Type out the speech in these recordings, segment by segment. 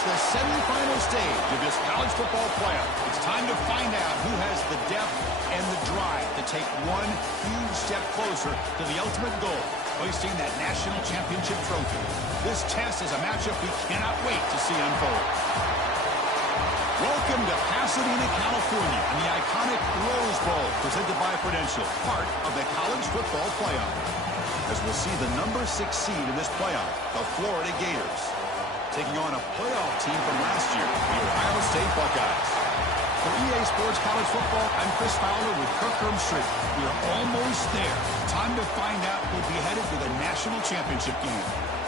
It's the semifinal stage of this college football playoff. It's time to find out who has the depth and the drive to take one huge step closer to the ultimate goal, hoisting that national championship trophy. This test is a matchup we cannot wait to see unfold. Welcome to Pasadena, California, and the iconic Rose Bowl, presented by Prudential, part of the college football playoff. As we'll see the number 6 seed in this playoff, the Florida Gators, taking on a playoff team from last year, the Ohio State Buckeyes. For EA Sports College Football, I'm Chris Fowler with Kirk Herbstreit. We are almost there. Time to find out who'll be headed to the national championship game.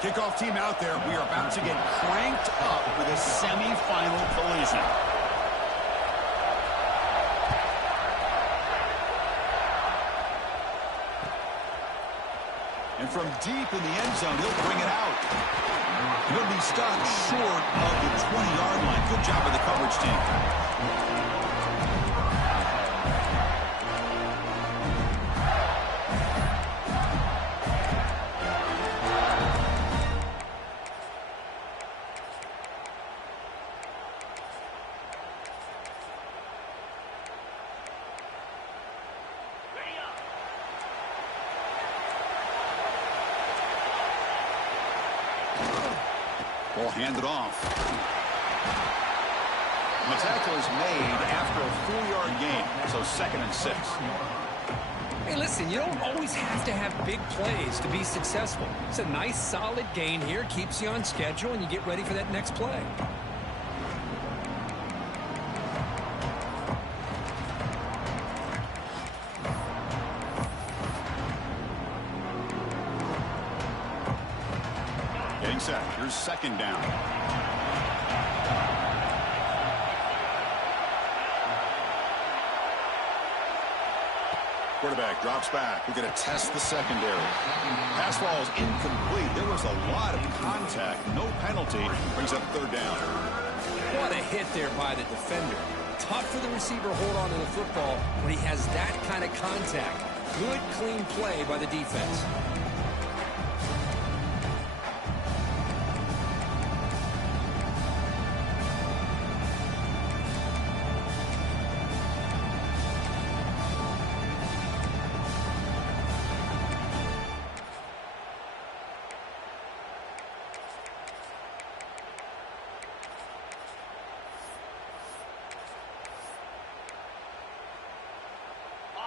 Kickoff team out there. We are about to get cranked up for the semifinal collision. And from deep in the end zone, he'll bring it out. He'll be stopped short of the 20-yard line. Good job of the coverage team. Ball handed off. The tackle is made after a 4-yard gain, so 2nd and 6. Hey, listen, you don't always have to have big plays to be successful. It's a nice, solid gain here, keeps you on schedule, and you get ready for that next play. Set. Here's 2nd down. Quarterback drops back. We're going to test the secondary. Pass ball is incomplete. There was a lot of contact. No penalty. Brings up 3rd down. What a hit there by the defender. Tough for the receiver to hold on to the football when he has that kind of contact. Good, clean play by the defense.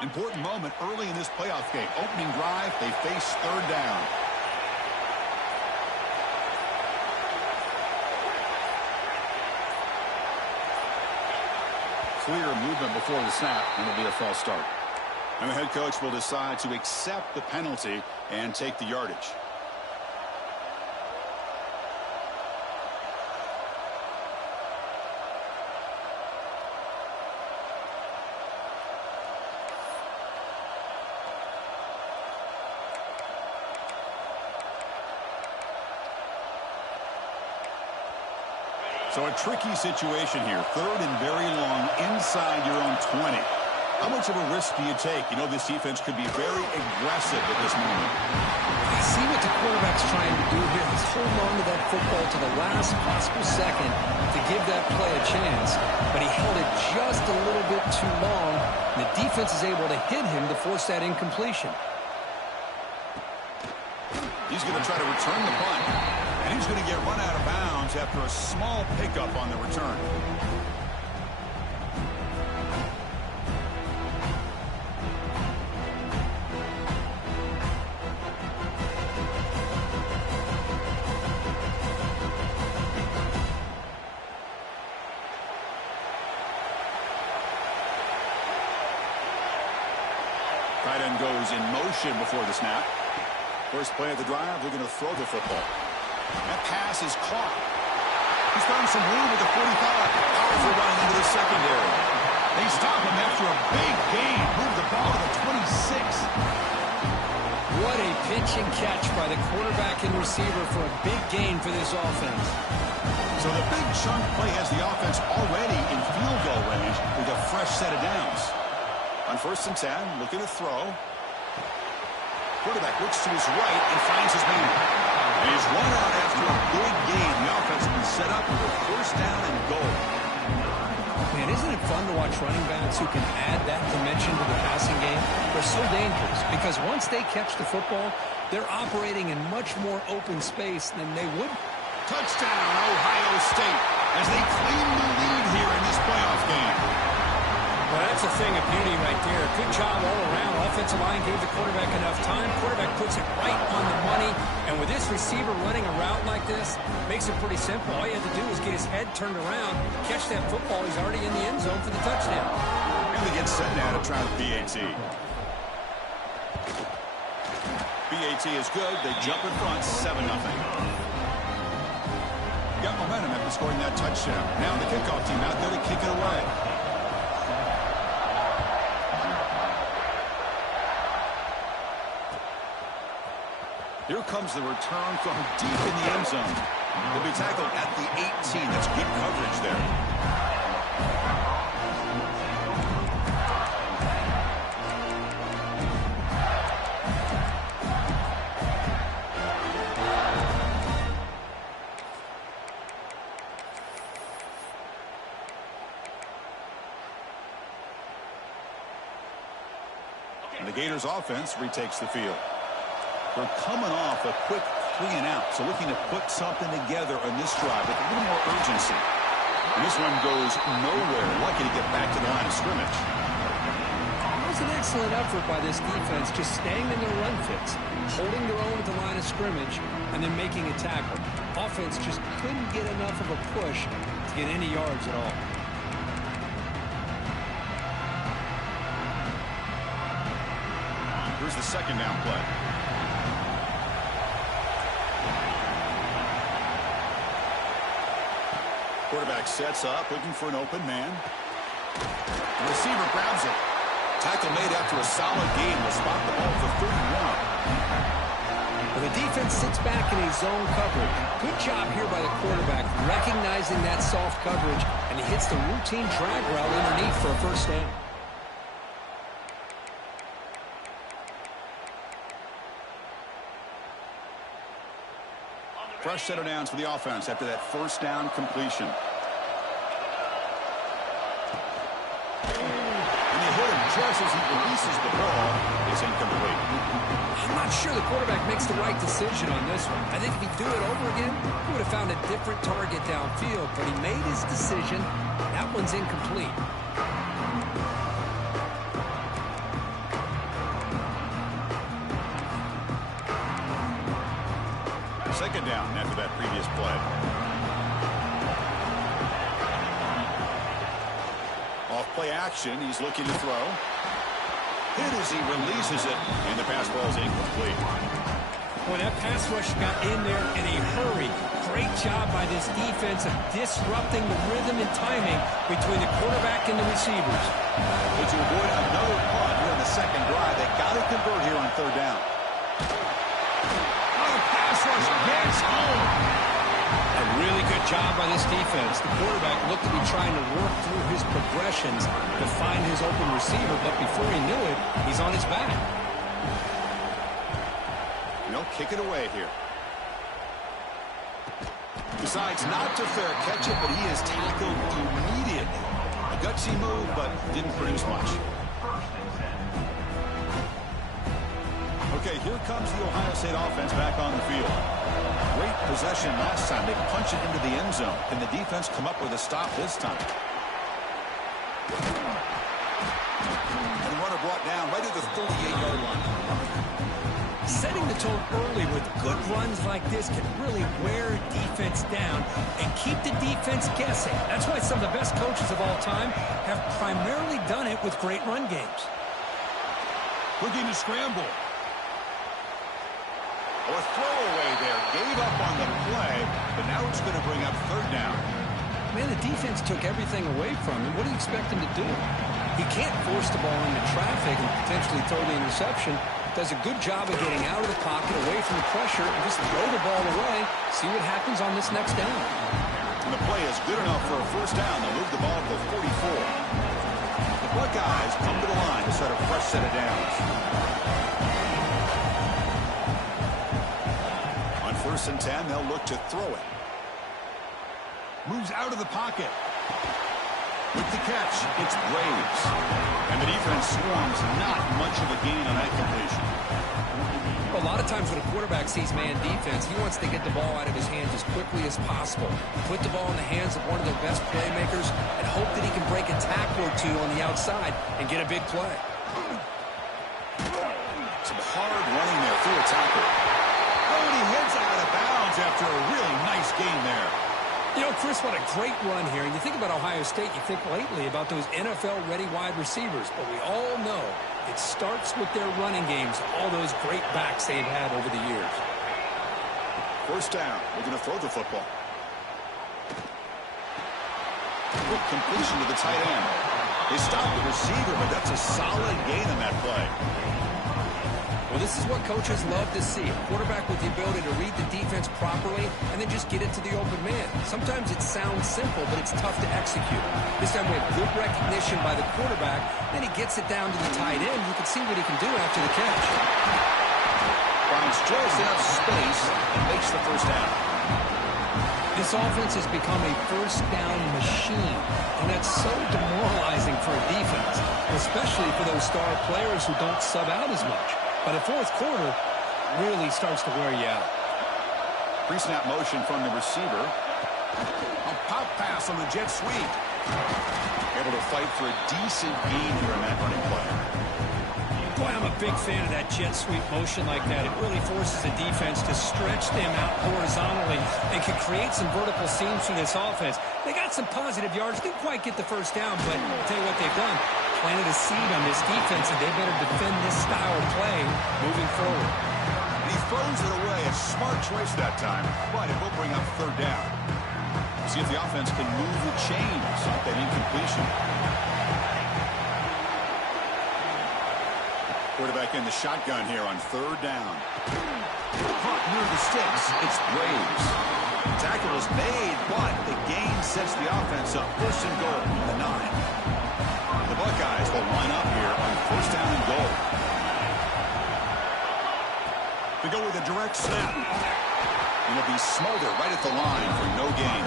Important moment early in this playoff game. Opening drive, they face 3rd down. Clear movement before the snap, and it'll be a false start. And the head coach will decide to accept the penalty and take the yardage. So a tricky situation here. 3rd and very long inside your own 20. How much of a risk do you take? You know this defense could be very aggressive at this moment. I see what the quarterback's trying to do here. He's holding on to that football to the last possible second to give that play a chance. But he held it just a little bit too long. And the defense is able to hit him to force that incompletion. He's going to try to return the punt. And he's going to get run out of bounds after a small pickup on the return. Tight end goes in motion before the snap. First play of the drive, they're going to throw the football. That pass is caught. He's found some room with the 45. Powerful run into the secondary. They stop him after a big gain. Move the ball to the 26. What a pitch and catch by the quarterback and receiver for a big gain for this offense. So the big chunk play has the offense already in field goal range with a fresh set of downs. On 1st and 10, looking to throw. Quarterback looks to his right and finds his man. And he's run out after a big gain. The offense has been set up with a 1st down and goal. Man, isn't it fun to watch running backs who can add that dimension to the passing game? They're so dangerous because once they catch the football, they're operating in much more open space than they would. Touchdown, Ohio State, as they claim the lead here in this playoff game. Well, that's a thing of beauty right there. Good job all around. Offensive line gave the quarterback enough time. Quarterback puts it right on the money. And with this receiver running a route like this, makes it pretty simple. All you have to do is get his head turned around, catch that football. He's already in the end zone for the touchdown. And they get set now to try the PAT. PAT is good. They jump in front, 7-0. Got momentum after scoring that touchdown. Now the kickoff team out there to kick it away. Here comes the return from deep in the end zone. They'll be tackled at the 18. That's good coverage there. And the Gators offense retakes the field. They're coming off a quick 3-and-out, so looking to put something together on this drive with a little more urgency. And this one goes nowhere. Lucky to get back to the line of scrimmage. It was an excellent effort by this defense, just staying in their run fits, holding their own at the line of scrimmage, and then making a tackle. Offense just couldn't get enough of a push to get any yards at all. Here's the 2nd down play. Quarterback sets up, looking for an open man. The receiver grabs it. Tackle made after a solid gain. Will spot the ball for 31. Well, the defense sits back in a zone coverage. Good job here by the quarterback, recognizing that soft coverage, and he hits the routine drag route underneath for a 1st down. Fresh set of downs for the offense after that 1st down completion. And you hit him just as he releases the ball. It's incomplete. I'm not sure the quarterback makes the right decision on this one. I think if he'd do it over again, he would have found a different target downfield, but he made his decision. That one's incomplete. 2nd down after that previous play. Off play action, he's looking to throw. Hit as he releases it, and the pass ball is incomplete. Well, that pass rush got in there in a hurry. Great job by this defense of disrupting the rhythm and timing between the quarterback and the receivers. But to avoid another punt here in the 2nd drive, they got to convert here on 3rd down. Gets home. A really good job by this defense. The quarterback looked to be trying to work through his progressions to find his open receiver, but before he knew it, he's on his back. They'll kick it away here. Decides not to fair catch it, but he is tackled immediately. A gutsy move, but didn't produce much. Okay, here comes the Ohio State offense back on the field. Great possession last time. They punch it into the end zone. Can the defense come up with a stop this time? And the runner brought down right at the 38-yard line. Setting the tone early with good runs like this can really wear a defense down and keep the defense guessing. That's why some of the best coaches of all time have primarily done it with great run games. Looking to scramble. A throwaway there. Gave up on the play, but and now it's going to bring up third down. Man, the defense took everything away from him. What do you expect him to do? He can't force the ball into traffic and potentially throw the interception. Does a good job of getting out of the pocket, away from the pressure, and just throw the ball away. See what happens on this next down. And the play is good enough for a first down. They'll move the ball to the 44. The Buckeyes come to the line to set a fresh set of downs. On 1st and 10, they'll look to throw it. Moves out of the pocket. With the catch, it's Braves. And the defense swarms, not much of a gain on that completion. A lot of times when a quarterback sees man defense, he wants to get the ball out of his hands as quickly as possible. Put the ball in the hands of one of their best playmakers and hope that he can break a tackle or two on the outside and get a big play. Some hard running there through a tackle. Oh, and he heads out of bounds after a really nice gain there. You know, Chris, what a great run here. And you think about Ohio State, you think lately about those NFL-ready wide receivers. But we all know it starts with their running games, all those great backs they've had over the years. First down. We're going to throw the football. Quick completion to the tight end. They stop the receiver, but that's a solid gain on that play. Well, this is what coaches love to see. A quarterback with the ability to read the defense properly and then just get it to the open man. Sometimes it sounds simple, but it's tough to execute. This time we have good recognition by the quarterback. Then he gets it down to the tight end. You can see what he can do after the catch. Finds just enough space and makes the first down. This offense has become a first down machine, and that's so demoralizing for a defense, especially for those star players who don't sub out as much. By the fourth quarter, really starts to wear you out. Pre-snap motion from the receiver. A pop pass on the jet sweep. Able to fight for a decent gain here in that running play. Boy, I'm a big fan of that jet sweep motion like that. It really forces the defense to stretch them out horizontally and can create some vertical seams for this offense. They got some positive yards. Didn't quite get the first down, but I'll tell you what they've done. Planted a seed on this defense, and they better defend this style of play moving forward. And he throws it away. A smart choice that time, but it will bring up third down. See if the offense can move the chains off that incompletion. Quarterback in the shotgun here on third down. Caught near the sticks. It's Braves. Tackle is made, but the gain sets the offense up. First and goal, the 9. The Buckeyes will line up here on first down and goal. They go with a direct snap. And it'll be Smolder right at the line for no gain.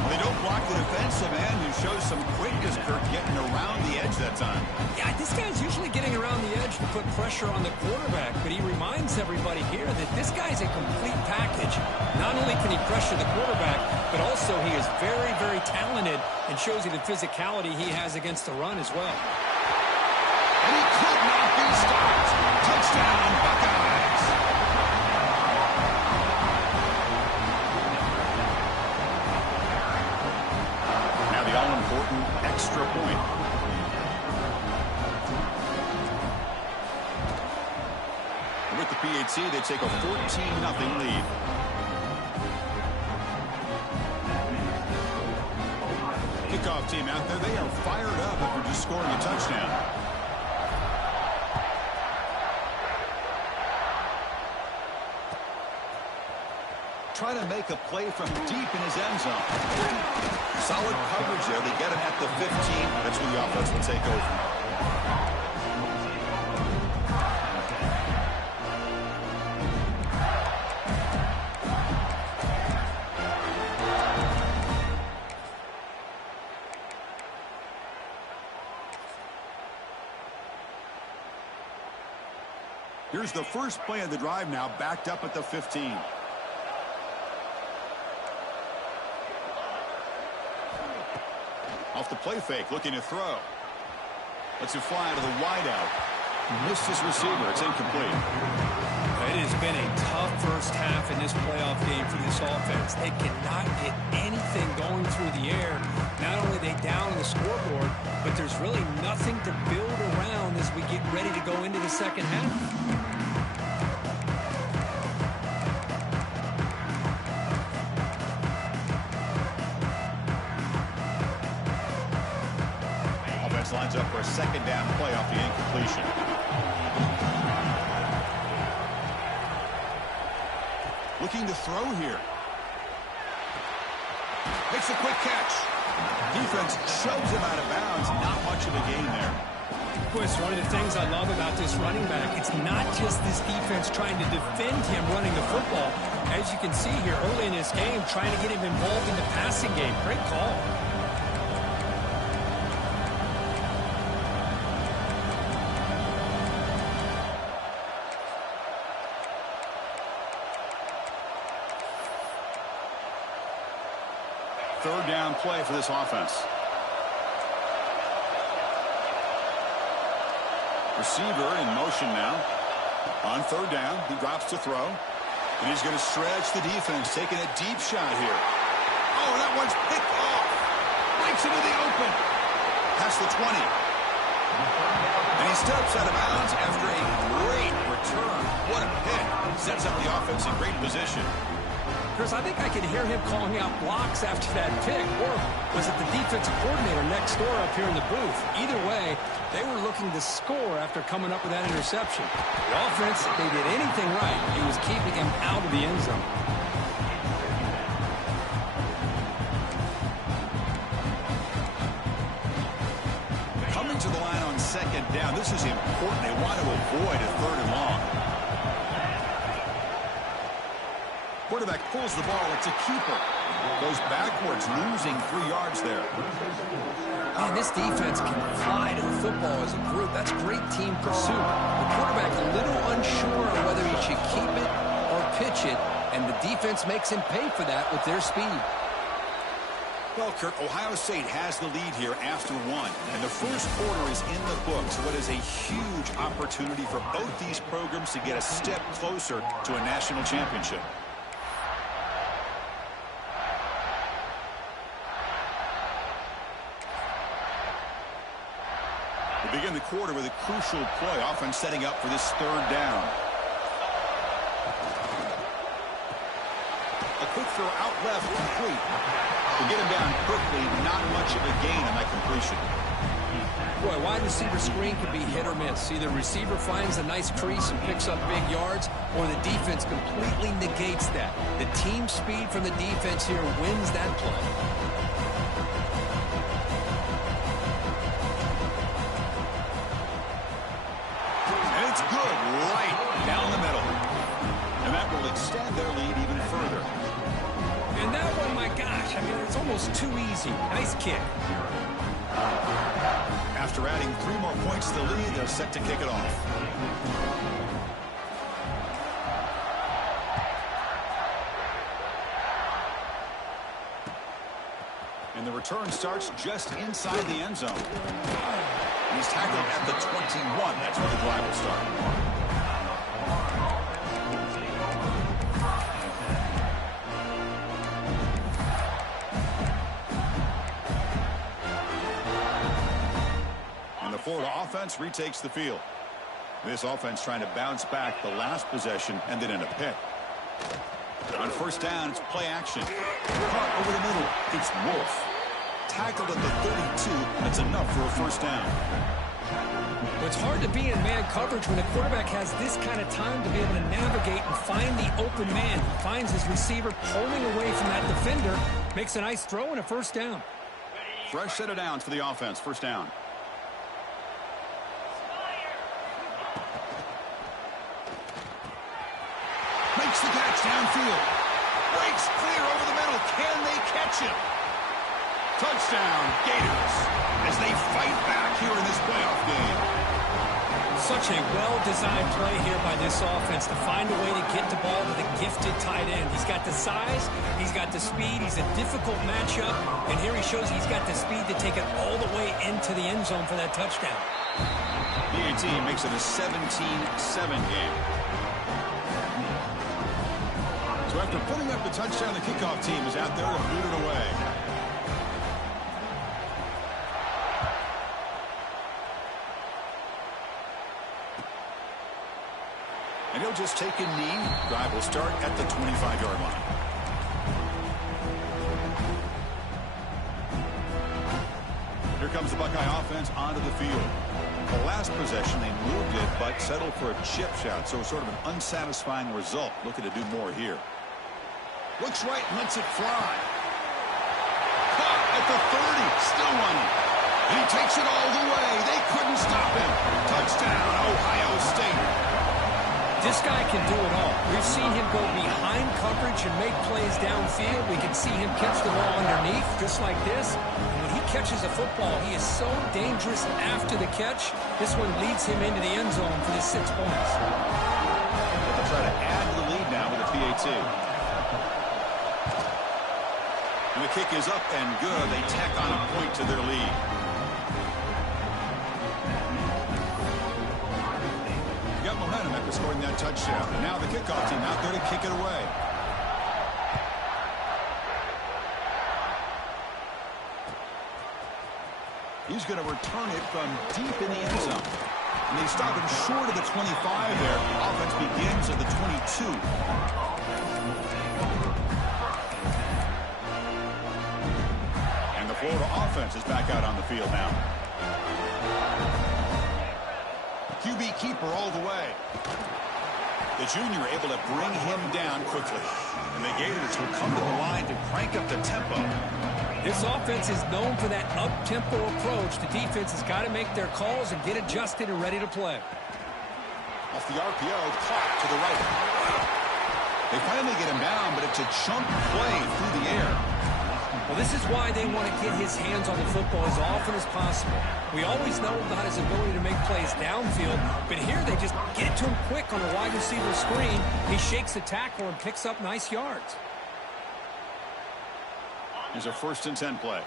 Well, they don't block the defensive end, who shows some quickness, Kirk, getting around the edge that time. Yeah, this guy's usually getting around the edge to put pressure on the quarterback, but he reminds everybody here that this guy's a complete package. Not only can he pressure the quarterback, but also he is very, very talented and shows you the physicality he has against the run as well. And he could not be stopped. Touchdown, Buckeyes. Now the all-important extra point. With the PAT, they take a 14-0 lead. Kickoff team out there, they are fired up after just scoring a touchdown. Try to make a play from deep in his end zone. Solid coverage there. They get him at the 15. That's when the offense will take over. Here's the first play of the drive now, backed up at the 15. Off the play fake, looking to throw. Lets it fly to the wideout. Missed his receiver. It's incomplete. It has been a tough first half in this playoff game for this offense. They cannot get anything going through the air. Not only are they down on the scoreboard, but there's really nothing to build around as we get ready to go into the second half. lines up for a second down play off the incompletion. Looking to throw here. Makes a quick catch. Defense shoves him out of bounds. Not much of a gain there. Chris, one of the things I love about this running back, it's not just this defense trying to defend him running the football. As you can see here early in this game, trying to get him involved in the passing game. Great call. Third down play for this offense. Receiver in motion now. On third down, he drops to throw. And he's going to stretch the defense, taking a deep shot here. Oh, that one's picked off. Breaks into the open. Past the 20. And he steps out of bounds after a great return. What a pick. Sets up the offense in great position. Chris, I think I could hear him calling out blocks after that pick. Or was it the defensive coordinator next door up here in the booth? Either way, they were looking to score after coming up with that interception. The offense, if they did anything right, it was keeping him out of the end zone. Coming to the line on second down, this is important. They want to avoid a third and long. Quarterback pulls the ball. It's a keeper. Goes backwards, losing 3 yards there. Man, this defense can fly to the football as a group. That's great team pursuit. The quarterback a little unsure on whether he should keep it or pitch it, and the defense makes him pay for that with their speed. Well, Kirk, Ohio State has the lead here after 1, and the first quarter is in the books. What is a huge opportunity for both these programs to get a step closer to a national championship. Begin the quarter with a crucial play, offense setting up for this third down. A quick throw out left, complete. To get him down quickly, not much of a gain on that completion. Boy, wide receiver screen can be hit or miss. Either receiver finds a nice crease and picks up big yards, or the defense completely negates that. The team speed from the defense here wins that play. It's good, right down the middle. And that will extend their lead even further. And that one, my gosh, I mean, it's almost too easy. Nice kick. After adding 3 more points to the lead, they're set to kick it off. And the return starts just inside the end zone. He's tackled at the 21. That's where the drive will start. And the Florida offense retakes the field. This offense trying to bounce back. The last possession ended in a pick. On first down, it's play action. Caught over the middle. It's Wolf. Tackled at the 32. That's enough for a first down. Well, it's hard to be in man coverage when the quarterback has this kind of time to be able to navigate and find the open man. He finds his receiver pulling away from that defender, makes a nice throw and a first down. Fresh set of downs for the offense. First down. Makes the catch downfield. Breaks clear over the middle. Can they catch him? Touchdown, Gators, as they fight back here in this playoff game. Such a well-designed play here by this offense to find a way to get the ball to the gifted tight end. He's got the size, he's got the speed, he's a difficult matchup, and here he shows he's got the speed to take it all the way into the end zone for that touchdown. BAT makes it a 17-7 game. So after putting up the touchdown, the kickoff team is out there to boot it away. And he'll just take a knee. Drive will start at the 25-yard line. Here comes the Buckeye offense onto the field. The last possession, they moved it, but settled for a chip shot, so sort of an unsatisfying result. Looking to do more here. Looks right and lets it fly. Caught at the 30, still running. He takes it all the way. They couldn't stop him. Touchdown, Ohio State. This guy can do it all. We've seen him go behind coverage and make plays downfield. We can see him catch the ball underneath, just like this. And when he catches a football, he is so dangerous after the catch. This one leads him into the end zone for the 6 points. They'll try to add to the lead now with a PAT. And the kick is up and good. They tack on a point to their lead. Got momentum after scoring that touchdown. And now the kickoff team out there to kick it away. He's going to return it from deep in the end zone. And they stop him short of the 25 there. Offense begins at the 22. And the Florida offense is back out on the field now. QB keeper all the way. The junior able to bring him down quickly. And the Gators will come to the line to crank up the tempo. This offense is known for that up-tempo approach. The defense has got to make their calls and get adjusted and ready to play. Off the RPO, caught to the right. They finally get him down, but it's a chunk play through the air. Well, this is why they want to get his hands on the football as often as possible. We always know about his ability to make plays downfield, but here they just get it to him quick on a wide receiver screen. He shakes the tackle and picks up nice yards. Here's a 1st and 10 play.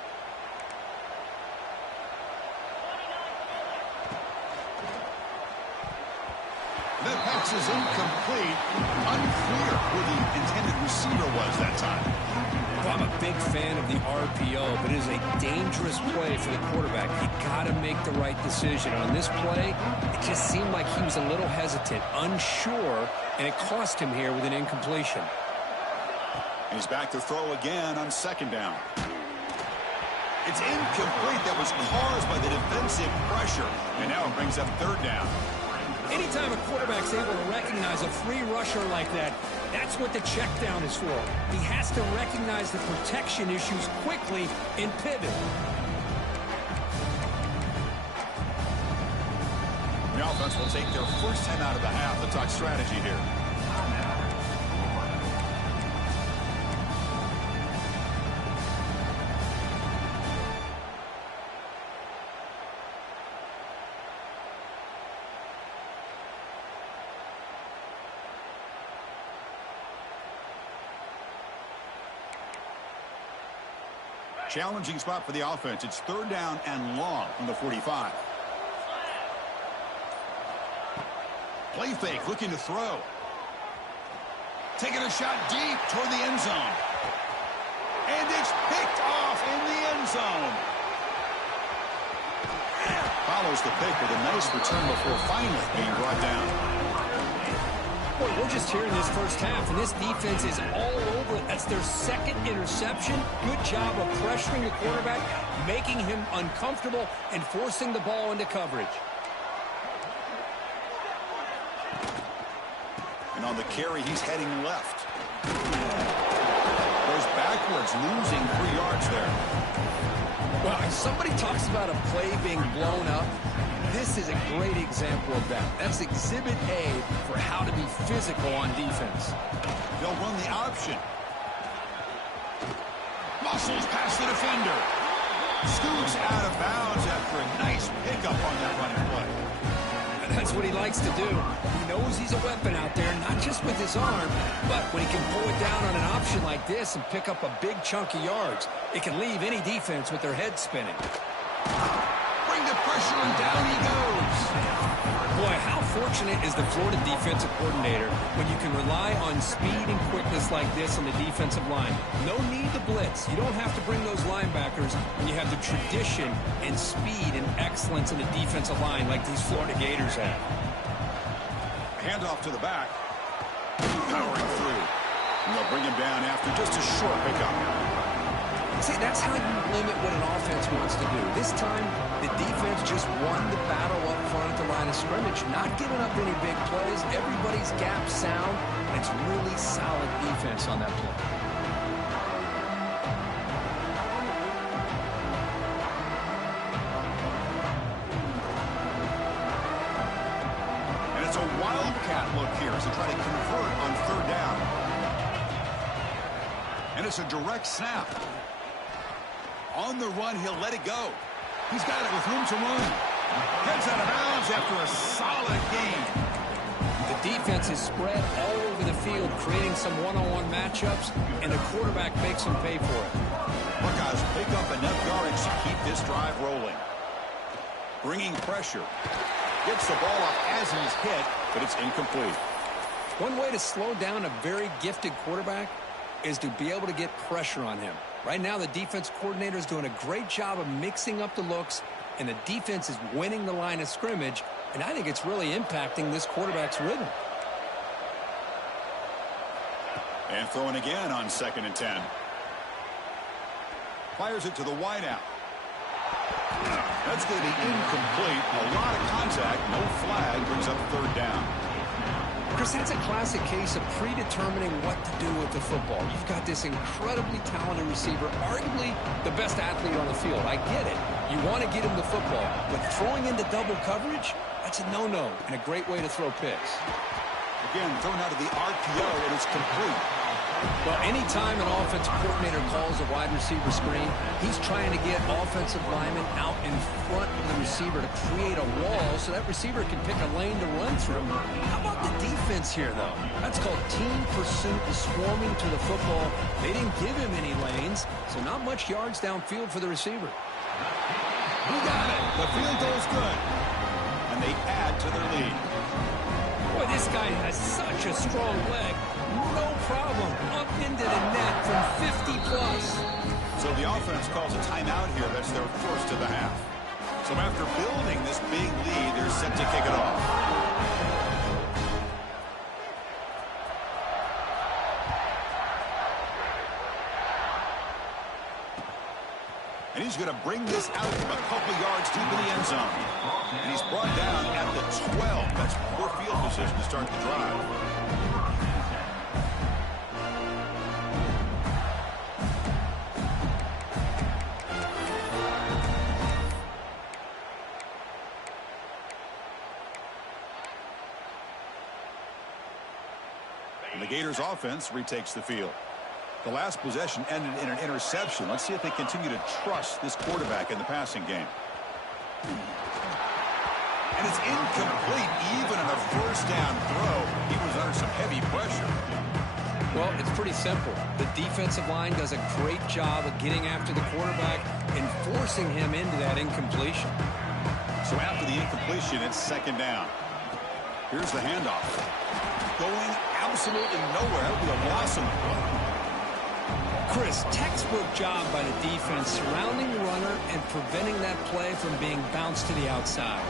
That pass is incomplete. Unclear who the intended receiver was that time. Well, I'm a big fan of the RPO, but it is a dangerous play for the quarterback. You got to make the right decision. On this play, it just seemed like he was a little hesitant, unsure, and it cost him here with an incompletion. He's back to throw again on 2nd down. It's incomplete. That was caused by the defensive pressure. And now it brings up 3rd down. Anytime a quarterback's able to recognize a free rusher like that, that's what the check down is for. He has to recognize the protection issues quickly and pivot. The offense will take their first 10 out of the half. The talk strategy here. Challenging spot for the offense. It's 3rd down and long from the 45. Play fake, looking to throw. Taking a shot deep toward the end zone. And it's picked off in the end zone. Follows the pick with a nice return before finally being brought down. Boy, we're just here in this first half, and this defense is all over it. That's their 2nd interception. Good job of pressuring the quarterback, making him uncomfortable, and forcing the ball into coverage. And on the carry, he's heading left. Goes backwards, losing 3 yards there. Well, if somebody talks about a play being blown up, this is a great example of that. That's Exhibit A for how to be physical on defense. They'll run the option. Muscles past the defender. Scoots out of bounds after a nice pickup on that running play. And that's what he likes to do. He knows he's a weapon out there, not just with his arm, but when he can pull it down on an option like this and pick up a big chunk of yards, it can leave any defense with their head spinning. Bring the pressure, and down he goes. Boy, how fortunate is the Florida defensive coordinator when you can rely on speed and quickness like this on the defensive line. No need to blitz. You don't have to bring those linebackers when you have the tradition and speed and excellence in the defensive line like these Florida Gators have. Handoff to the back. Powering through. And they'll bring him down after just a short pickup. See, that's how you limit what an offense wants to do. This time, the defense just won the battle up front at the line of scrimmage, not giving up any big plays. Everybody's gap sound, and it's really solid defense on that play. And it's a wildcat look here as they try to convert on third down. And it's a direct snap. On the run, he'll let it go. He's got it with room to run. Heads out of bounds after a solid gain. The defense is spread all over the field, creating some one-on-one matchups, and the quarterback makes them pay for it. Buckeyes pick up enough yardage to keep this drive rolling. Bringing pressure. Gets the ball up as he's hit, but it's incomplete. One way to slow down a very gifted quarterback is to be able to get pressure on him. Right now, the defense coordinator is doing a great job of mixing up the looks, and the defense is winning the line of scrimmage, and I think it's really impacting this quarterback's rhythm. And throwing again on 2nd and 10. Fires it to the wideout. That's going to be incomplete. A lot of contact. No flag. Brings up third down. Chris, that's a classic case of predetermining what to do with the football. You've got this incredibly talented receiver, arguably the best athlete on the field. I get it. You want to get him the football, but throwing into double coverage, that's a no-no and a great way to throw picks. Again, thrown out of the RPO, and it's complete. Well, anytime an offensive coordinator calls a wide receiver screen, he's trying to get offensive linemen out in front of the receiver to create a wall so that receiver can pick a lane to run through. How about the defense here, though? That's called team pursuit and swarming to the football. They didn't give him any lanes, so not much yards downfield for the receiver. He got it. The field goal is good. And they add to their lead. Boy, this guy has such a strong leg. No problem. Up into the net from 50-plus. So the offense calls a timeout here. That's their first of the half. So after building this big lead, they're set to kick it off. And he's going to bring this out from a couple yards deep in the end zone. And he's brought down at the 12. That's poor field position to start the drive. And the Gators offense retakes the field. The last possession ended in an interception. Let's see if they continue to trust this quarterback in the passing game. And it's incomplete. Even on a first down throw, he was under some heavy pressure. Well, it's pretty simple. The defensive line does a great job of getting after the quarterback and forcing him into that incompletion. So after the incompletion, it's 2nd down. Here's the handoff. Going absolutely nowhere. That would be a loss on the play. Chris, textbook job by the defense surrounding the runner and preventing that play from being bounced to the outside.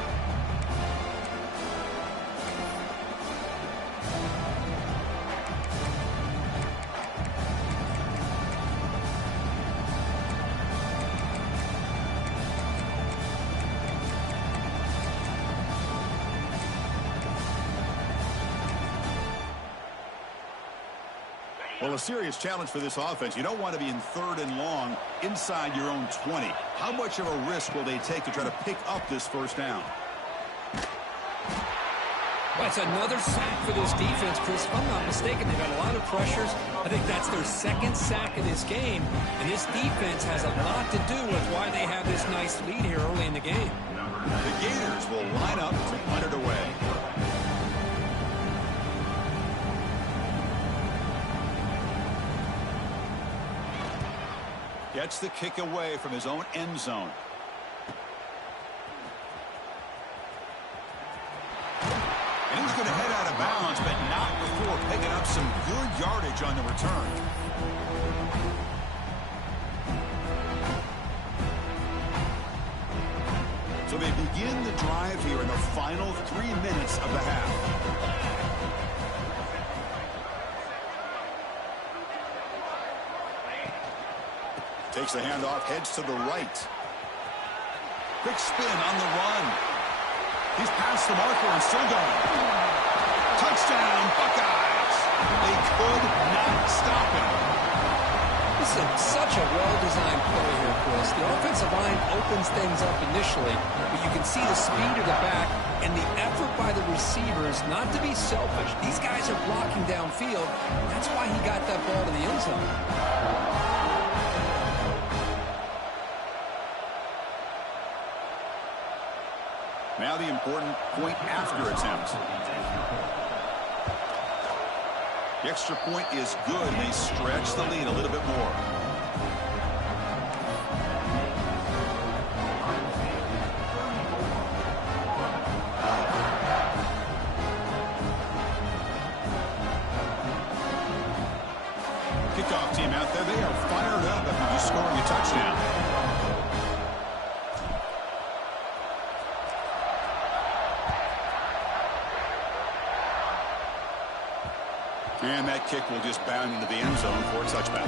Well, a serious challenge for this offense. You don't want to be in 3rd and long inside your own 20. How much of a risk will they take to try to pick up this first down? Well, it's another sack for this defense, Chris. If I'm not mistaken, they've had a lot of pressures. I think that's their 2nd sack of this game. And this defense has a lot to do with why they have this nice lead here early in the game. The Gators will line up to punt it away. Gets the kick away from his own end zone. And he's going to head out of bounds, but not before picking up some good yardage on the return. So they begin the drive here in the final 3 minutes of the half. Takes the handoff, heads to the right. Quick spin on the run. He's past the marker and still going. Touchdown, Buckeyes. They could not stop him. This is such a well-designed play here, Chris. The offensive line opens things up initially, but you can see the speed of the back and the effort by the receivers not to be selfish. These guys are blocking downfield. That's why he got that ball to the end zone. Now the important point after attempt. The extra point is good, and they stretch the lead a little bit more. Kickoff team out there, they are fired up after just scoring a touchdown. And that kick will just bound into the end zone for a touchback.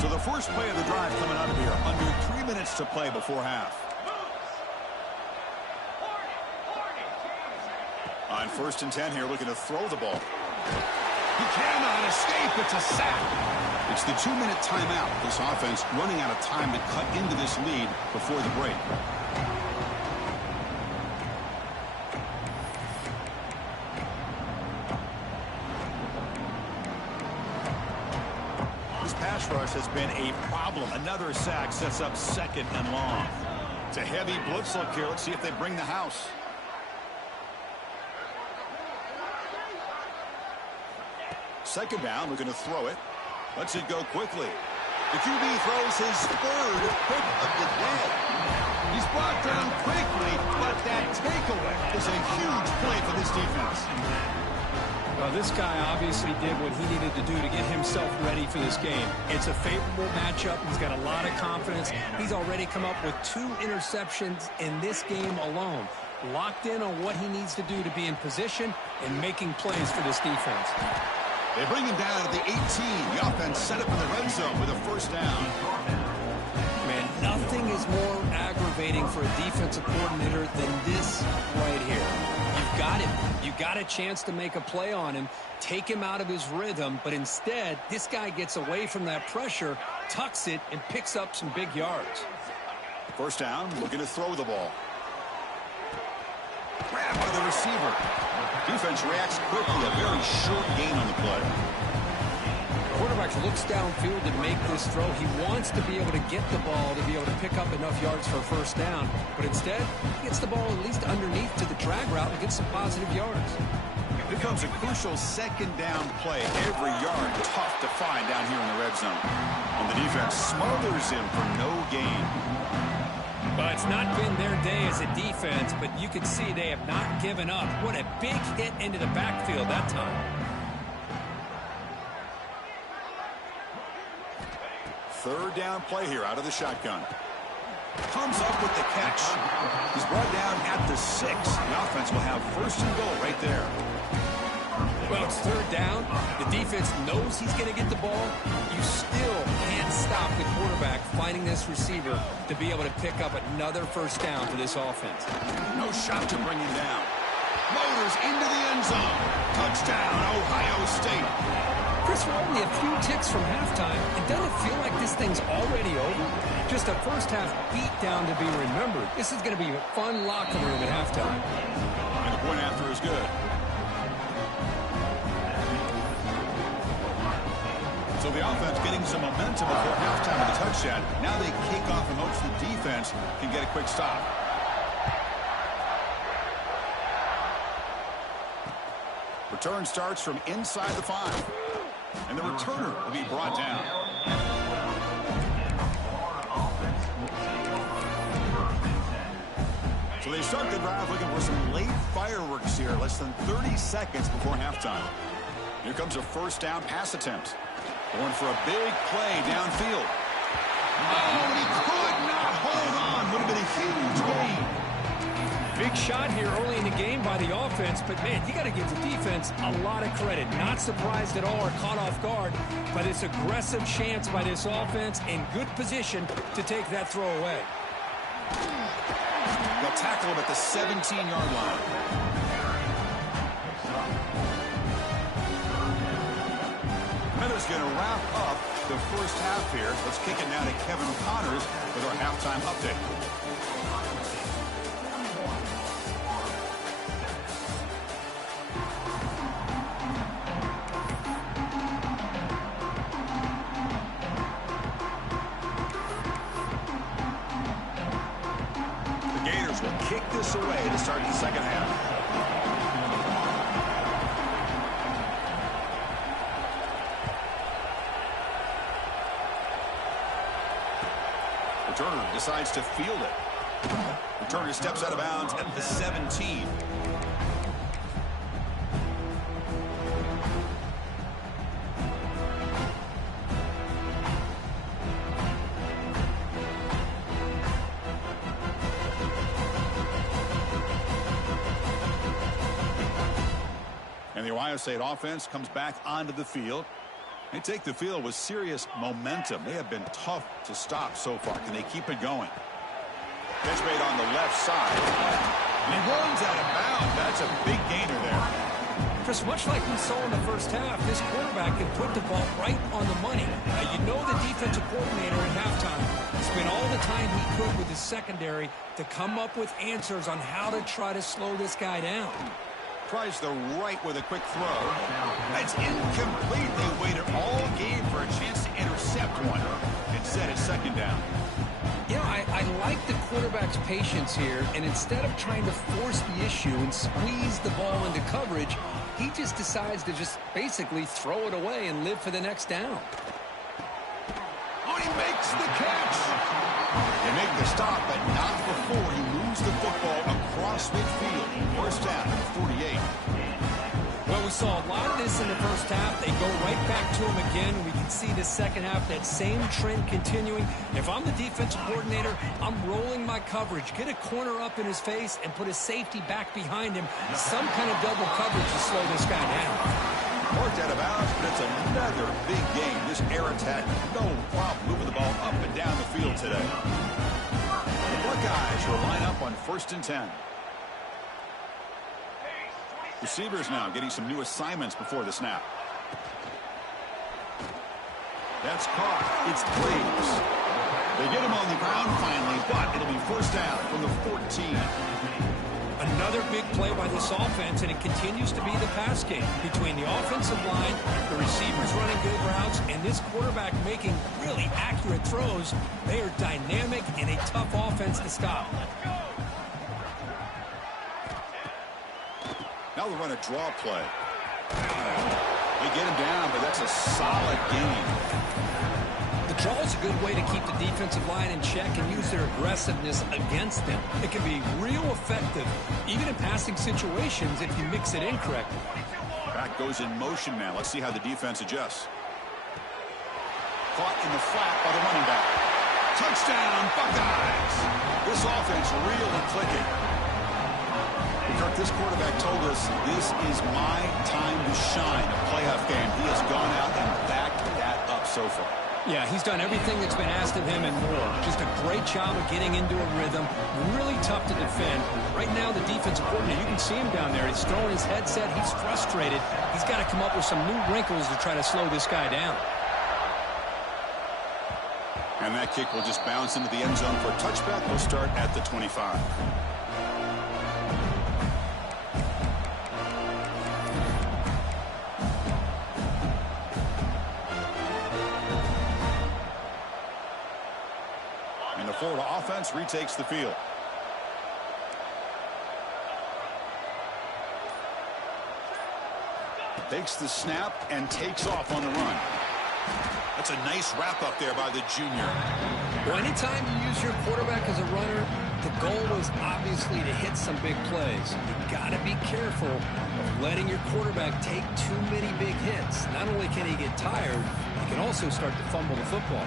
So the first play of the drive coming out of here. Under 3 minutes to play before half. On 1st and 10 here, looking to throw the ball. He cannot escape. It's a sack. It's the 2-minute timeout. This offense running out of time to cut into this lead before the break. This pass rush has been a problem. Another sack sets up 2nd and long. It's a heavy blitz look here. Let's see if they bring the house. Second down, looking to throw it. Lets it go quickly. The QB throws his 3rd pick of the day. He's brought down quickly, but that takeaway is a huge play for this defense. Well, this guy obviously did what he needed to do to get himself ready for this game. It's a favorable matchup. He's got a lot of confidence. He's already come up with 2 interceptions in this game alone. Locked in on what he needs to do to be in position and making plays for this defense. They bring him down at the 18. The offense set up in the red zone with a 1st down. Man, nothing is more aggravating for a defensive coordinator than this right here. You've got him. You got a chance to make a play on him, take him out of his rhythm, but instead, this guy gets away from that pressure, tucks it, and picks up some big yards. 1st down, looking to throw the ball. Grabbed by the receiver. Defense reacts quickly. A very short gain on the play. Quarterback looks downfield to make this throw. He wants to be able to get the ball to be able to pick up enough yards for a 1st down, but instead, he gets the ball at least underneath to the drag route and gets some positive yards. Here comes a crucial 2nd down play. Every yard tough to find down here in the red zone. And the defense smothers him for no gain. Well, it's not been their day as a defense, but you can see they have not given up. What a big hit into the backfield that time. 3rd down play here out of the shotgun. Comes up with the catch. He's brought down at the 6. The offense will have 1st and goal right there. Well, it's 3rd down. The defense knows he's going to get the ball. You still can't stop the quarterback finding this receiver to be able to pick up another 1st down for this offense. No shot to bring him down. Motors into the end zone. Touchdown, Ohio State. Chris, we're only a few ticks from halftime, and doesn't it feel like this thing's already over? Just a 1st half beatdown to be remembered. This is going to be a fun locker room at halftime. And the point after is good. So the offense getting some momentum before halftime with a touchdown. Now they kick off and hopes the defense can get a quick stop. Return starts from inside the 5. And the returner will be brought down. So they start the drive looking for some late fireworks here. Less than 30 seconds before halftime. Here comes a 1st down pass attempt. Going for a big play downfield. Oh, and he could not hold on. Would have been a huge gain. Big big shot here early in the game by the offense, but, man, you got to give the defense a lot of credit. Not surprised at all or caught off guard by this aggressive chance by this offense in good position to take that throw away. They'll tackle him at the 17-yard line. Miller's going to wrap up the first half here. Let's kick it now to Kevin Connors with our halftime update. The Gators will kick this away to start the second half. Returner decides to field it. Returner steps out of bounds at the 17. And the Ohio State offense comes back onto the field. They take the field with serious momentum. They have been tough to stop so far. Can they keep it going? Catch made on the left side. And he runs out of bounds. That's a big gainer there. Chris, much like we saw in the first half, this quarterback can put the ball right on the money. Now, you know the defensive coordinator at halftime spent all the time he could with his secondary to come up with answers on how to try to slow this guy down. Tries the right with a quick throw. That's incomplete. They waited all game for a chance to intercept one. Instead, it's second down. You know, I like the quarterback's patience here, and instead of trying to force the issue and squeeze the ball into coverage, he just decides to just basically throw it away and live for the next down. Oh, he makes the catch. They make the stop, but not before he moves the football across midfield. First down at the 48. Well, we saw a lot of this in the first half. They go right back to him again. We can see the second half, that same trend continuing. If I'm the defensive coordinator, I'm rolling my coverage. Get a corner up in his face and put a safety back behind him. Some kind of double coverage to slow this guy down. Worked out of bounds, but it's another big game. This air attack, no problem moving the ball up and down the field today. The Buckeyes will line up on 1st and 10. Receivers now getting some new assignments before the snap. That's caught. It's Graves. They get him on the ground finally, but it'll be first down from the 14. Another big play by this offense, and it continues to be the pass game between the offensive line, the receivers running good routes, and this quarterback making really accurate throws. They are dynamic and a tough offense to stop. Now they run a draw play. They get him down, but that's a solid gain. The draw is a good way to keep the defensive line in check and use their aggressiveness against them. It can be real effective, even in passing situations, if you mix it in correctly. Back goes in motion now. Let's see how the defense adjusts. Caught in the flat by the running back. Touchdown, Buckeyes! This offense really clicking. Kirk, this quarterback told us this is my time to shine. A playoff game. He has gone out and backed that up so far. Yeah, he's done everything that's been asked of him and more. Just a great job of getting into a rhythm. Really tough to defend. Right now, the defensive coordinator, you can see him down there. He's throwing his headset. He's frustrated. He's got to come up with some new wrinkles to try to slow this guy down. And that kick will just bounce into the end zone for a touchback. We'll start at the 25. And the Florida offense retakes the field. Takes the snap and takes off on the run. That's a nice wrap up there by the junior. Well, anytime you use your quarterback as a runner, the goal is obviously to hit some big plays. You've got to be careful of letting your quarterback take too many big hits. Not only can he get tired, he can also start to fumble the football.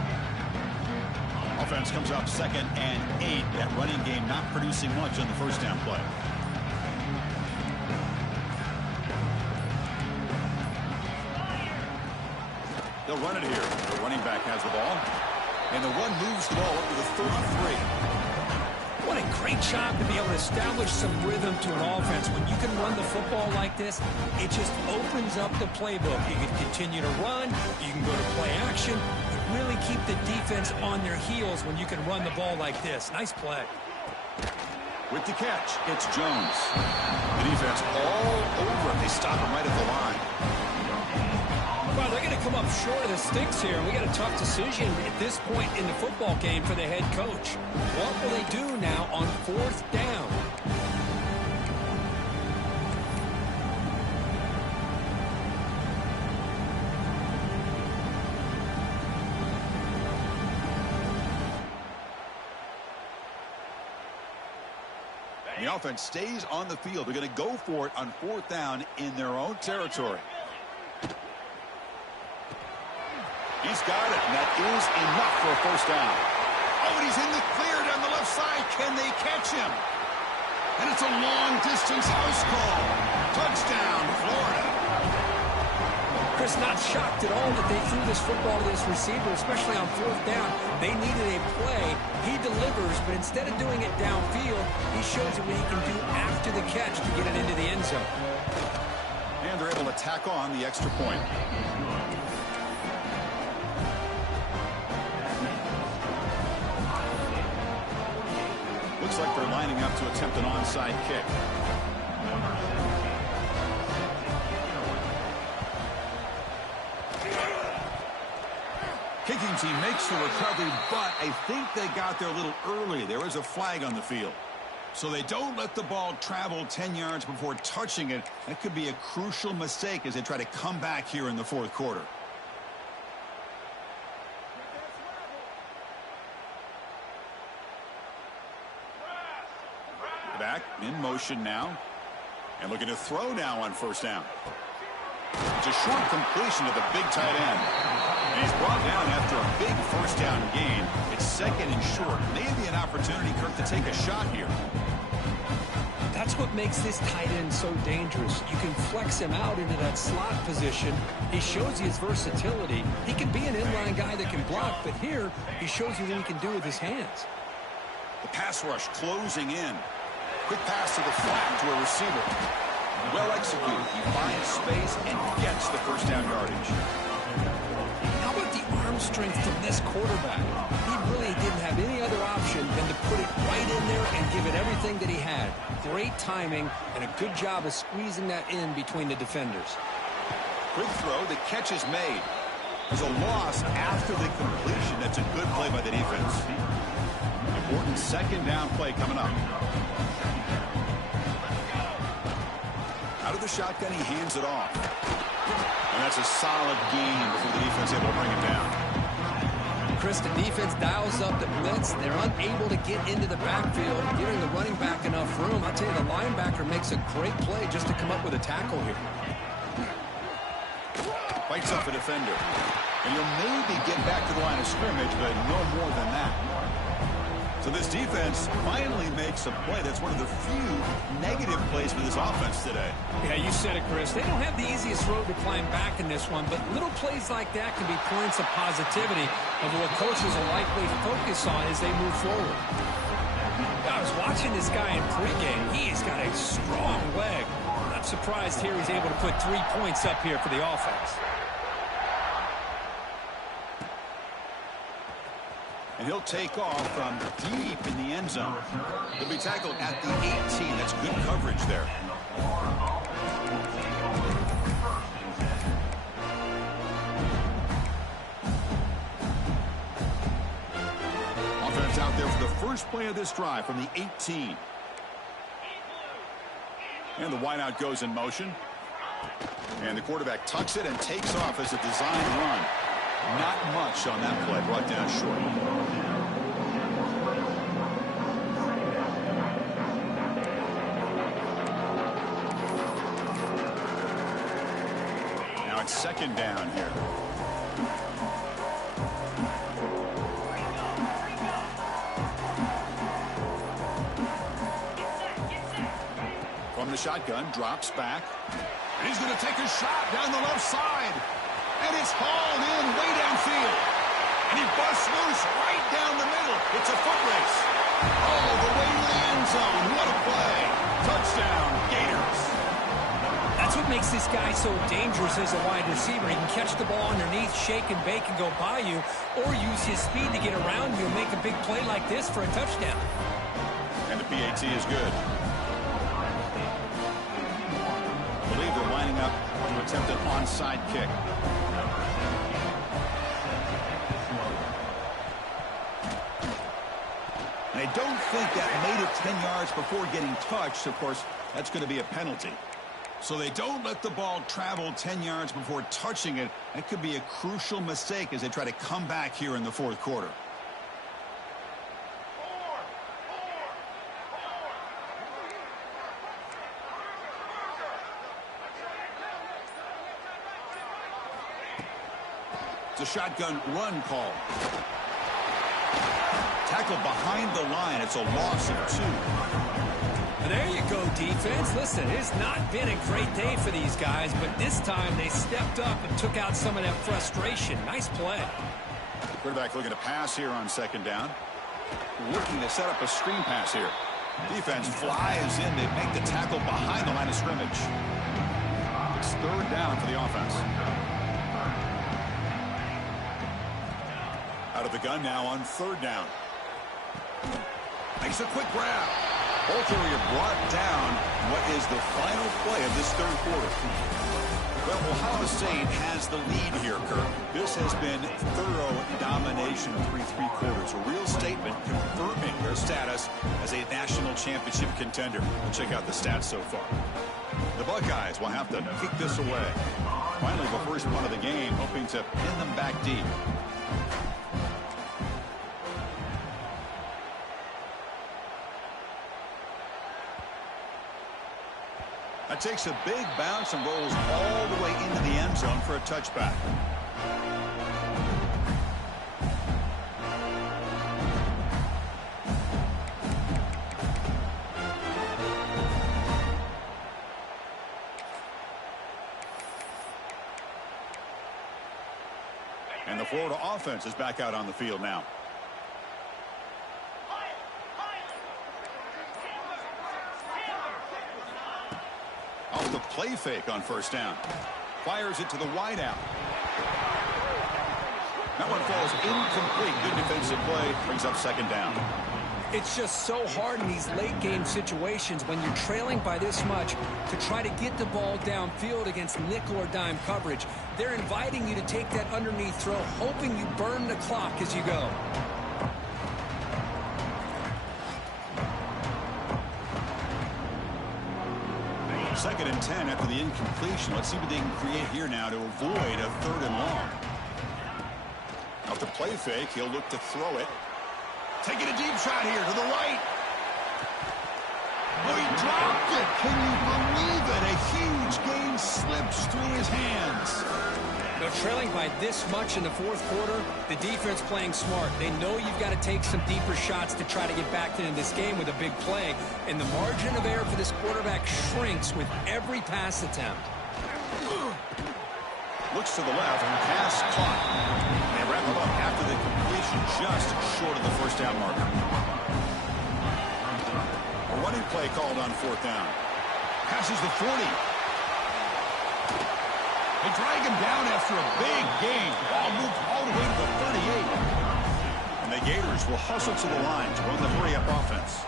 Offense comes up 2nd and 8. That running game not producing much on the first down play. They'll run it here. The running back has the ball. And the run moves the ball up to the 33. What a great job to be able to establish some rhythm to an offense. When you can run the football like this, it just opens up the playbook. You can continue to run. You can go to play action. You really keep the defense on their heels when you can run the ball like this. Nice play. With the catch, it's Jones. The defense all over him. They stop him right at the line. Well, they're going to come up short of the sticks here. We got a tough decision at this point in the football game for the head coach. What will they do now on 4th down? The offense stays on the field. They're going to go for it on 4th down in their own territory. He's got it, and that is enough for a 1st down. Oh, and he's in the clear down the left side. Can they catch him? And it's a long-distance house call. Touchdown, Florida. Chris, not shocked at all that they threw this football to this receiver, especially on 4th down. They needed a play. He delivers, but instead of doing it downfield, he shows you what he can do after the catch to get it into the end zone. And they're able to tack on the extra point. Looks like they're lining up to attempt an onside kick. Kicking team makes the recovery, but I think they got there a little early. There is a flag on the field. So they don't let the ball travel 10 yards before touching it. That could be a crucial mistake as they try to come back here in the 4th quarter. Back in motion now. And looking to throw now on 1st down. It's a short completion to the big tight end. And he's brought down after a big 1st down gain. It's 2nd and short. Maybe an opportunity, Kirk, to take a shot here. That's what makes this tight end so dangerous. You can flex him out into that slot position. He shows you his versatility. He can be an inline guy that can block, but here he shows you what he can do with his hands. The pass rush closing in. Quick pass to the flat to a receiver. Well executed. He finds space and gets the 1st down yardage. How about the arm strength from this quarterback? He really didn't have any other option than to put it right in there and give it everything that he had. Great timing and a good job of squeezing that in between the defenders. Quick throw. The catch is made. There's a loss after the completion. That's a good play by the defense. Important 2nd down play coming up. Out of the shotgun, he hands it off. And that's a solid gain before the defense able to bring it down. Chris, the defense dials up the blitz. They're unable to get into the backfield, giving the running back enough room. I'll tell you, the linebacker makes a great play just to come up with a tackle here. Fights up a defender. And he'll maybe get back to the line of scrimmage, but no more than that. So this defense finally makes a play. That's one of the few negative plays for this offense today. Yeah, you said it, Chris. They don't have the easiest road to climb back in this one, but little plays like that can be points of positivity of what coaches will likely focus on as they move forward. I was watching this guy in pregame. He's got a strong leg. Not surprised here he's able to put 3 points up here for the offense. And he'll take off from deep in the end zone. He'll be tackled at the 18. That's good coverage there. Offense out there for the first play of this drive from the 18. And the wideout goes in motion. And the quarterback tucks it and takes off as a design run. Not much on that play, brought down short. Now it's 2nd down here. From the shotgun, drops back. And he's going to take a shot down the left side. And it's hauled in way downfield. And he busts loose right down the middle. It's a foot race. All the way to the end zone. What a play. Touchdown, Gators. That's what makes this guy so dangerous as a wide receiver. He can catch the ball underneath, shake and bake and go by you, or use his speed to get around you and make a big play like this for a touchdown. And the PAT is good. I believe they're lining up to attempt an onside kick. And I don't think that made it 10 yards before getting touched. Of course, that's going to be a penalty. So they don't let the ball travel 10 yards before touching it. That could be a crucial mistake as they try to come back here in the fourth quarter. It's a shotgun run call. Tackle behind the line. It's a loss of 2. There you go, defense. Listen, it's not been a great day for these guys, but this time they stepped up and took out some of that frustration. Nice play. Quarterback looking to pass here on second down. Looking to set up a screen pass here. Defense flies in. They make the tackle behind the line of scrimmage. It's third down for the offense. Out of the gun now on third down. Makes a quick grab. Bolterier brought down what is the final play of this third quarter. Well, Ohio State has the lead here, Kirk. This has been thorough domination of 3/3 A real statement confirming their status as a national championship contender. We'll check out the stats so far. The Buckeyes will have to kick this away. Finally, the first one of the game, hoping to pin them back deep. That takes a big bounce and rolls all the way into the end zone for a touchback. And the Florida offense is back out on the field now. Off the play fake on first down. Fires it to the wideout. That one falls incomplete. Good defensive play. Brings up second down. It's just so hard in these late game situations when you're trailing by this much to try to get the ball downfield against nickel or dime coverage. They're inviting you to take that underneath throw, hoping you burn the clock as you go. Second and 10 after the incompletion. Let's see what they can create here now to avoid a third and long. Off the play fake, he'll look to throw it. Taking a deep shot here to the right. Oh, he dropped it. Can you believe it? A huge gain slips through his hands. They're trailing by this much in the fourth quarter. The defense playing smart. They know you've got to take some deeper shots to try to get back into this game with a big play. And the margin of error for this quarterback shrinks with every pass attempt. Looks to the left. Pass caught. They wrap it up after the completion, just short of the first down marker. A running play called on fourth down. Passes the 40. They drag him down after a big gain. Ball moved all the way to the 38. And the Gators will hustle to the line to run the hurry-up offense.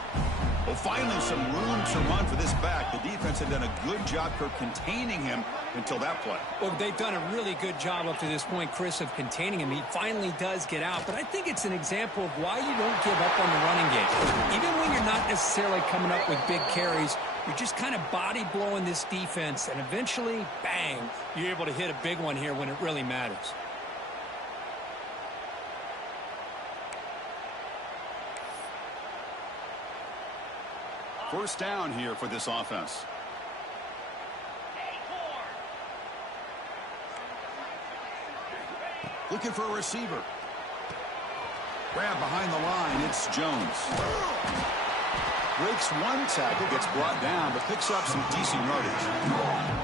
Well, finally some room to run for this back. The defense had done a good job for containing him until that play. Well, they've done a really good job up to this point, Chris, of containing him. He finally does get out, but I think it's an example of why you don't give up on the running game. Even when you're not necessarily coming up with big carries, you're just kind of body blowing this defense, and eventually, bang, you're able to hit a big one here when it really matters. First down here for this offense. Looking for a receiver. Grab behind the line. It's Jones. Breaks one tackle, gets brought down, but picks up some decent yardage.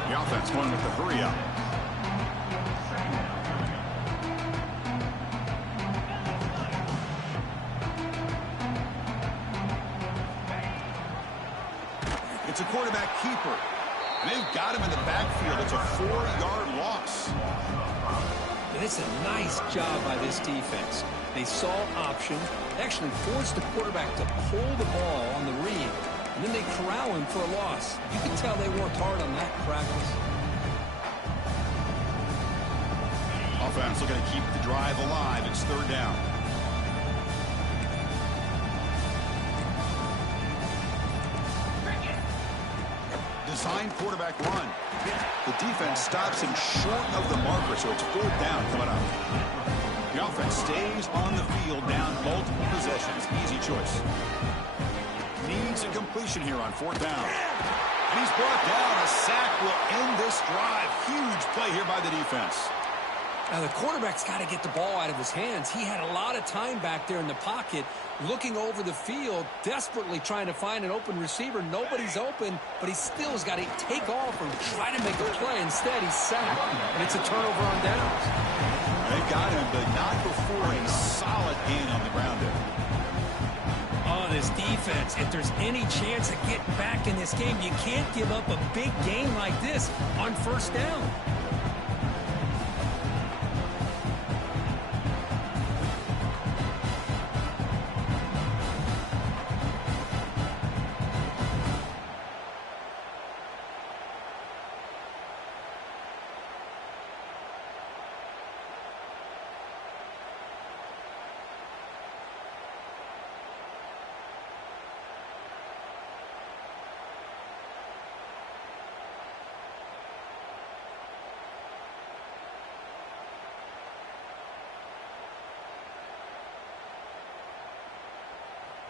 The offense going with the hurry up. It's a quarterback keeper. And they've got him in the backfield. It's a 4-yard loss. And it's a nice job by this defense. They saw options. They actually forced the quarterback to pull the ball on the read. And then they corral him for a loss. You can tell they worked hard on that practice. Offense looking to keep the drive alive. It's 3rd down. Design quarterback run. The defense stops him short of the marker, so it's 4th down coming up. The offense stays on the field down multiple possessions. Easy choice. Needs a completion here on 4th down. And he's brought down. A sack will end this drive. Huge play here by the defense. Now, the quarterback's got to get the ball out of his hands. He had a lot of time back there in the pocket, looking over the field, desperately trying to find an open receiver. Nobody's open, but he still has got to take off or try to make a play. Instead, he's sacked, and it's a turnover on downs. They've got him, but not before a solid gain on the ground there. Oh, this defense, if there's any chance of getting back in this game, you can't give up a big gain like this on 1st down.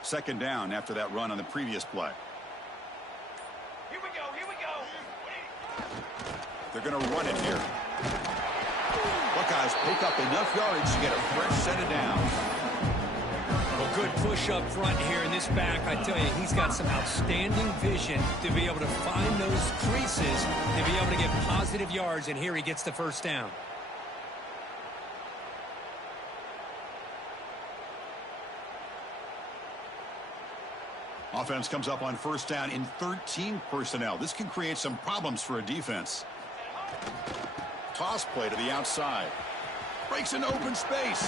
Second down after that run on the previous play. Here we go. They're going to run it here. Buckeyes pick up enough yards to get a fresh set of downs. Well, good push up front here in this back. I tell you, he's got some outstanding vision to be able to find those creases, to be able to get positive yards, and here he gets the 1st down. Offense comes up on 1st down in 13 personnel. This can create some problems for a defense. Toss play to the outside. Breaks into open space.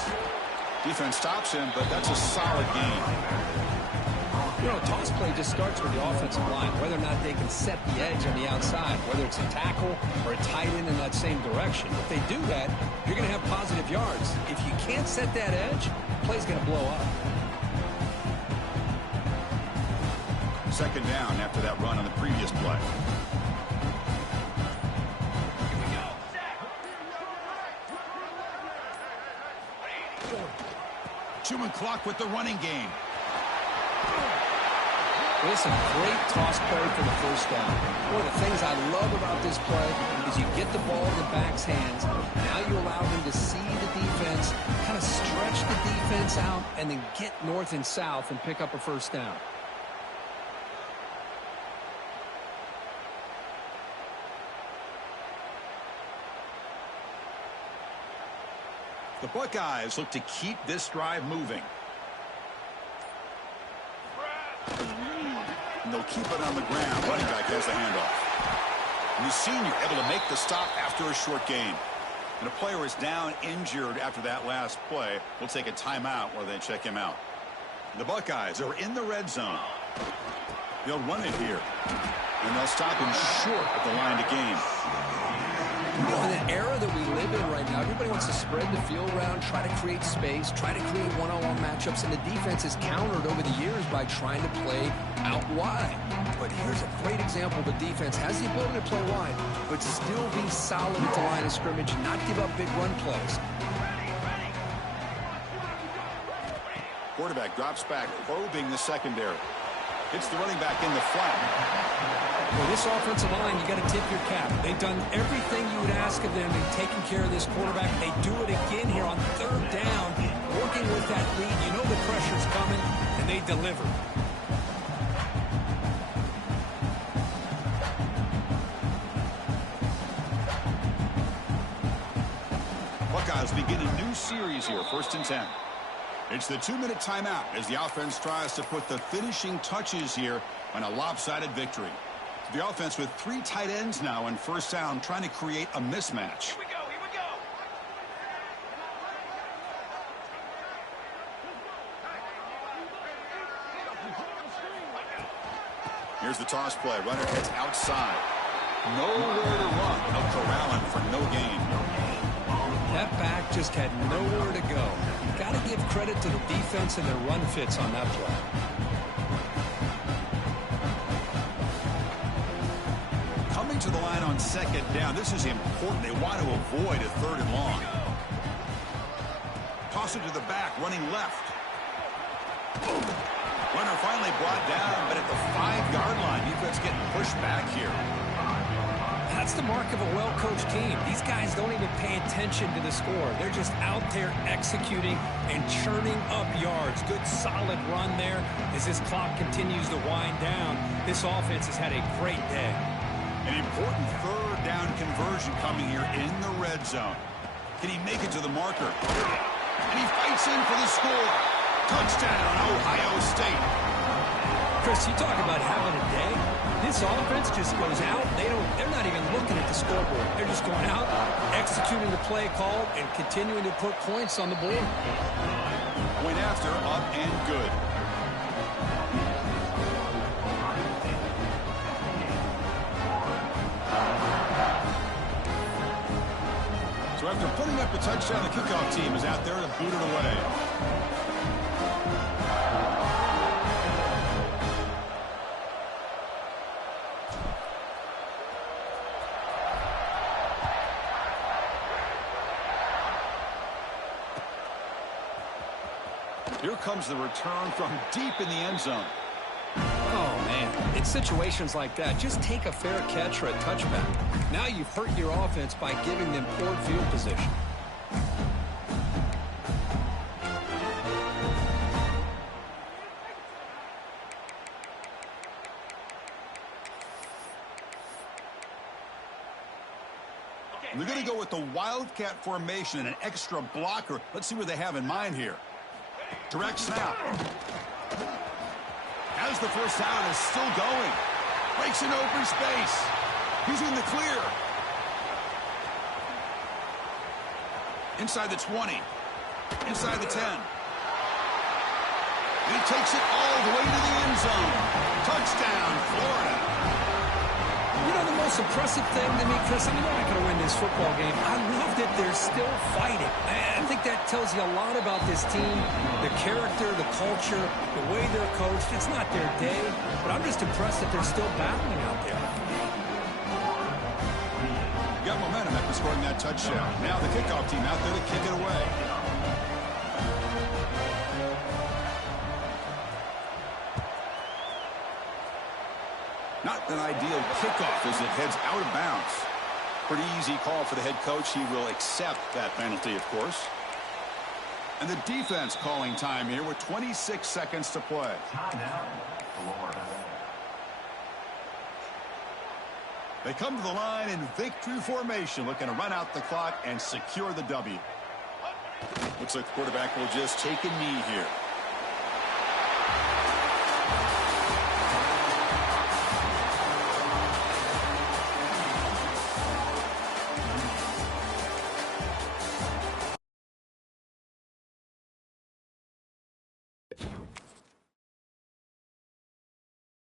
Defense stops him, but that's a solid gain. You know, toss play just starts with the offensive line, whether or not they can set the edge on the outside, whether it's a tackle or a tight end in that same direction. If they do that, you're going to have positive yards. If you can't set that edge, the play's going to blow up. Second down after that run on the previous play. Chewing clock with the running game. Listen, great toss play for the 1st down. One of the things I love about this play is you get the ball in the back's hands. Now you allow him to see the defense, kind of stretch the defense out, and then get north and south and pick up a 1st down. The Buckeyes look to keep this drive moving. And they'll keep it on the ground. Running back has the handoff. And the senior able to make the stop after a short gain. And a player is down injured after that last play. We'll take a timeout while they check him out. The Buckeyes are in the red zone. They'll run it here. And they'll stop him short of the line to gain. You know, in the era that we live in right now, everybody wants to spread the field around, try to create space, try to create one-on-one matchups, and the defense has countered over the years by trying to play out wide. But here's a great example. The defense has the ability to play wide, but still be solid at the line of scrimmage and not give up big run plays. Quarterback drops back, probing the secondary. Hits the running back in the flat. Well, this offensive line, you got to tip your cap. They've done everything you would ask of them in taking care of this quarterback. They do it again here on 3rd down, working with that lead. You know the pressure's coming, and they deliver. Buckeyes begin a new series here, 1st and 10. It's the 2-minute timeout as the offense tries to put the finishing touches here on a lopsided victory. The offense with 3 tight ends now in first down, trying to create a mismatch. Here we go, here we go. Here's the toss play. Runner heads outside. Nowhere to run. They'll corral him for no gain. That back just had nowhere to go. Got to give credit to the defense and their run fits on that play. Coming to the line on second down. This is important. They want to avoid a 3rd and long. Toss it to the back, running left. Runner finally brought down, but at the 5-yard line, defense getting pushed back here. That's the mark of a well-coached team. These guys don't even pay attention to the score. They're just out there executing and churning up yards. Good, solid run there as this clock continues to wind down. This offense has had a great day. An important 3rd down conversion coming here in the red zone. Can he make it to the marker? And he fights in for the score. Touchdown, Ohio State. Chris, you talk about having a day. This offense just goes out. They're not even looking at the scoreboard. They're just going out, executing the play call, and continuing to put points on the board. Point after, up and good. So after putting up a touchdown, the kickoff team is out there to boot it away. Here comes the return from deep in the end zone. Oh, man. In situations like that, just take a fair catch or a touchback. Now you've hurt your offense by giving them poor field position. They're going to go with the Wildcat formation and an extra blocker. Let's see what they have in mind here. Direct snap. As the first down is still going. Breaks in open space. He's in the clear. Inside the 20. Inside the 10. He takes it all the way to the end zone. Touchdown, Florida. You know, the most impressive thing to me, Chris, I mean, they're not going to win this football game. I love that they're still fighting. I think that tells you a lot about this team, the character, the culture, the way they're coached. It's not their day, but I'm just impressed that they're still battling out there. Got momentum after scoring that touchdown. Now the kickoff team out there to kick it away. Not an ideal kickoff as it heads out of bounds. Pretty easy call for the head coach. He will accept that penalty, of course. And the defense calling time here with 26 seconds to play. They come to the line in victory formation, looking to run out the clock and secure the W. Looks like the quarterback will just take a knee here.